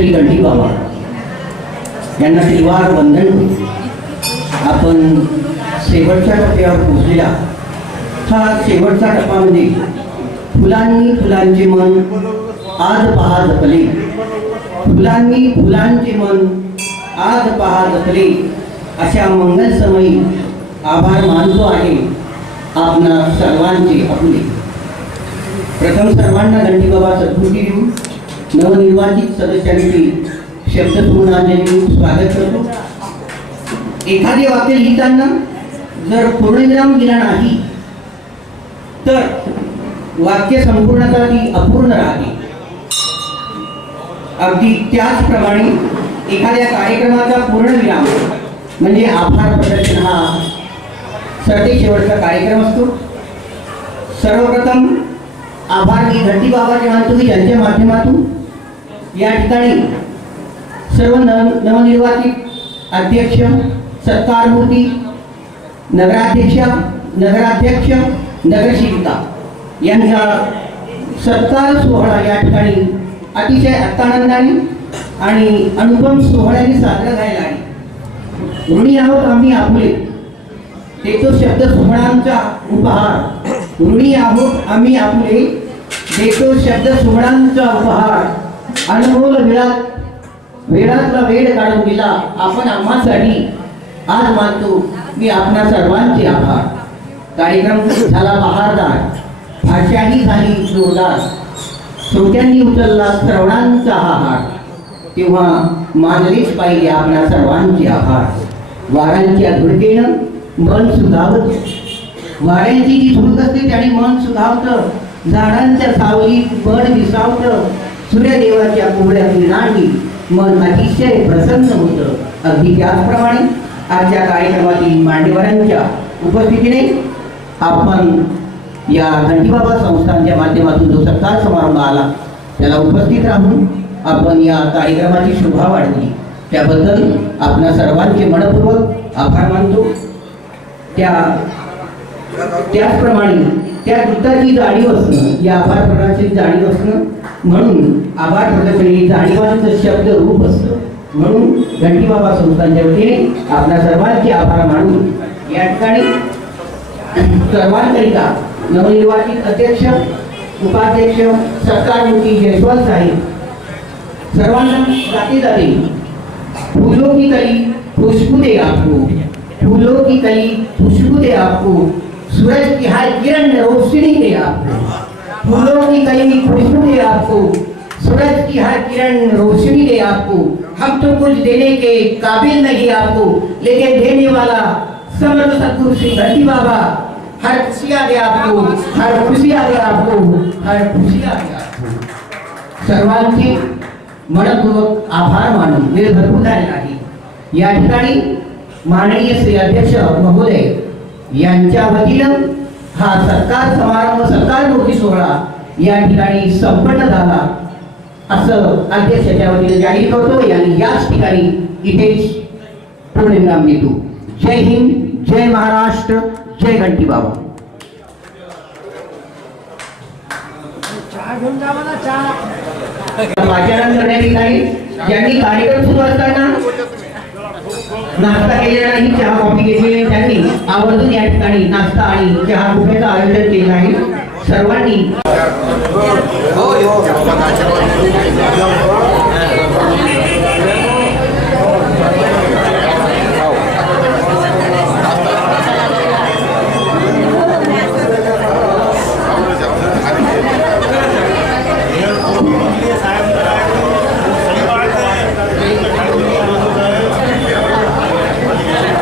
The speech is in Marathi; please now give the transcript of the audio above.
श्री गणपती बाबा यांना त्रिवार वंदन करू। आपण शेवटच्या टप्प्यावर पोहोचलेला हा शेवटचा टप्पा म्हणजे फुलांनी फुलांचे मन आज पहा जपले, फुलांनी फुलांचे मन आज पहा जपले अशा मंगलसमयी आभार मानतो आहे आपणा सर्वांचे आपले। प्रथम सर्वांना गणपती बाबा सद्बुद्धी देऊन नवनिर्वाचित सदस्यांची शब्दपूर्णांजली स्वागत करतो। एखादे वाक्य लिहिताना जर पूर्णविराम दिला नाही तर वाक्य संपूर्णता ती अपूर्ण राहते। अगदी त्याचप्रमाणे एखाद्या कार्यक्रमाचा पूर्णविराम म्हणजे आभार प्रदर्शन हा सरते शेवटचा कार्यक्रम असतो। सर्वप्रथम आभार मी गणपती बाबाचे मानतो की यांच्या माध्यमातून या ठिकाणी सर्व नवनिर्वाचित अध्यक्ष, सत्कारमूर्ती, नगराध्यक्ष, नगरसेविका यांचा सत्कार सोहळा या ठिकाणी अतिशय अत्यानंदाने आणि अनुपम सोहळ्याने साजरा झालेला आहे। ऋणी आहोत आम्ही आपले देतो शब्द सुमणांचा उपहार, ऋणी आहोत आम्ही आपले देतो शब्द सुमणांचा उपहार, अनमोल वेळातला वेळ काढून दिला आपण आम्हासाठी, आज मानतो मी आपणा सर्वांचे आभार। कार्यक्रम झाला बहारदार, भाषाही झाली जोरदार, श्रोत्यांनी उचलला श्रवणांचा हा हात, तेव्हा मानलेच पाहिजे आपणा सर्वांचे आभार। वाऱ्यांच्या धुडकेनं मन सुधावत, वाऱ्यांची जी धुडक असते त्याने मन सुधावतं, झाडांच्या सावलीत मन विसावतं, सूर्यदेवाच्या कोवळ्यातील नाणी मन अतिशय प्रसन्न होतं। अगदी त्याचप्रमाणे आजच्या कार्यक्रमातील मान्यवरांच्या उपस्थितीने आपण या गणपती बाबा संस्थांच्या माध्यमातून जो सत्कार समारंभ आला त्याला उपस्थित राहून आपण या कार्यक्रमाची शोभा वाढवली, त्याबद्दल आपणा सर्वांचे मनपूर्वक आभार मानतो। त्याचप्रमाणे त्या वृत्ताची जाणीव असणं, या आभार प्रकरणाची जाणीव असणं, म्हणून आभार प्रकरणाची जाणीवांचं शब्द रूप असतं। म्हणून गणपती बाबा संस्थांच्या वतीने आपणा सर्वांचे आभार मानून या ठिकाणी सर्वांकरिता नवनिर्वाचित अध्यक्ष, उपाध्यक्ष, सत्कारमूर्ती जयस्वाल साहेब सर्वांना जाते जाते फूलों की कली खुशबू दे आपको, फूलों की कली खुशबू दे आपको, सूरज की हर किरण रोशनी दे आपको, फूलों की कली खुशबू दे आपको, सूरज की हर किरण रोशनी दे आपको। हम तो कुछ देने के काबिल नहीं आपको, लेकिन देने वाला समर्थ सद्गुरु श्री गणपती बाबा हर खुशियां दे आपको, हर खुशियां दे आपको, हर खुशियां दे आपको। सर्वांचे मनपूर्वक आभार मानून वेळ भरपूर झालेला आहे। या ठिकाणी माननीय श्री अध्यक्ष महोदय यांच्या वतीनं हा सत्कार समारंभ, सत्कारमूर्ती सोहळा या ठिकाणी संपन्न झाला असं अध्यक्षाच्या वतीने जाहीर करतो आणि याच ठिकाणी इथेच पूर्णविराम देतो। जय हिंद, जय महाराष्ट्र, जय गणपती बाबा। पाचारण करण्यात येत आहे। ज्यांनी कार्यक्रम सुरू असताना नाश्ता केलेला नाही, चहा कॉफी घेतलेली त्यांनी आवर्जून या ठिकाणी नाश्ता आणि चहा कॉफीचं आयोजन केलं आहे। सर्वांनी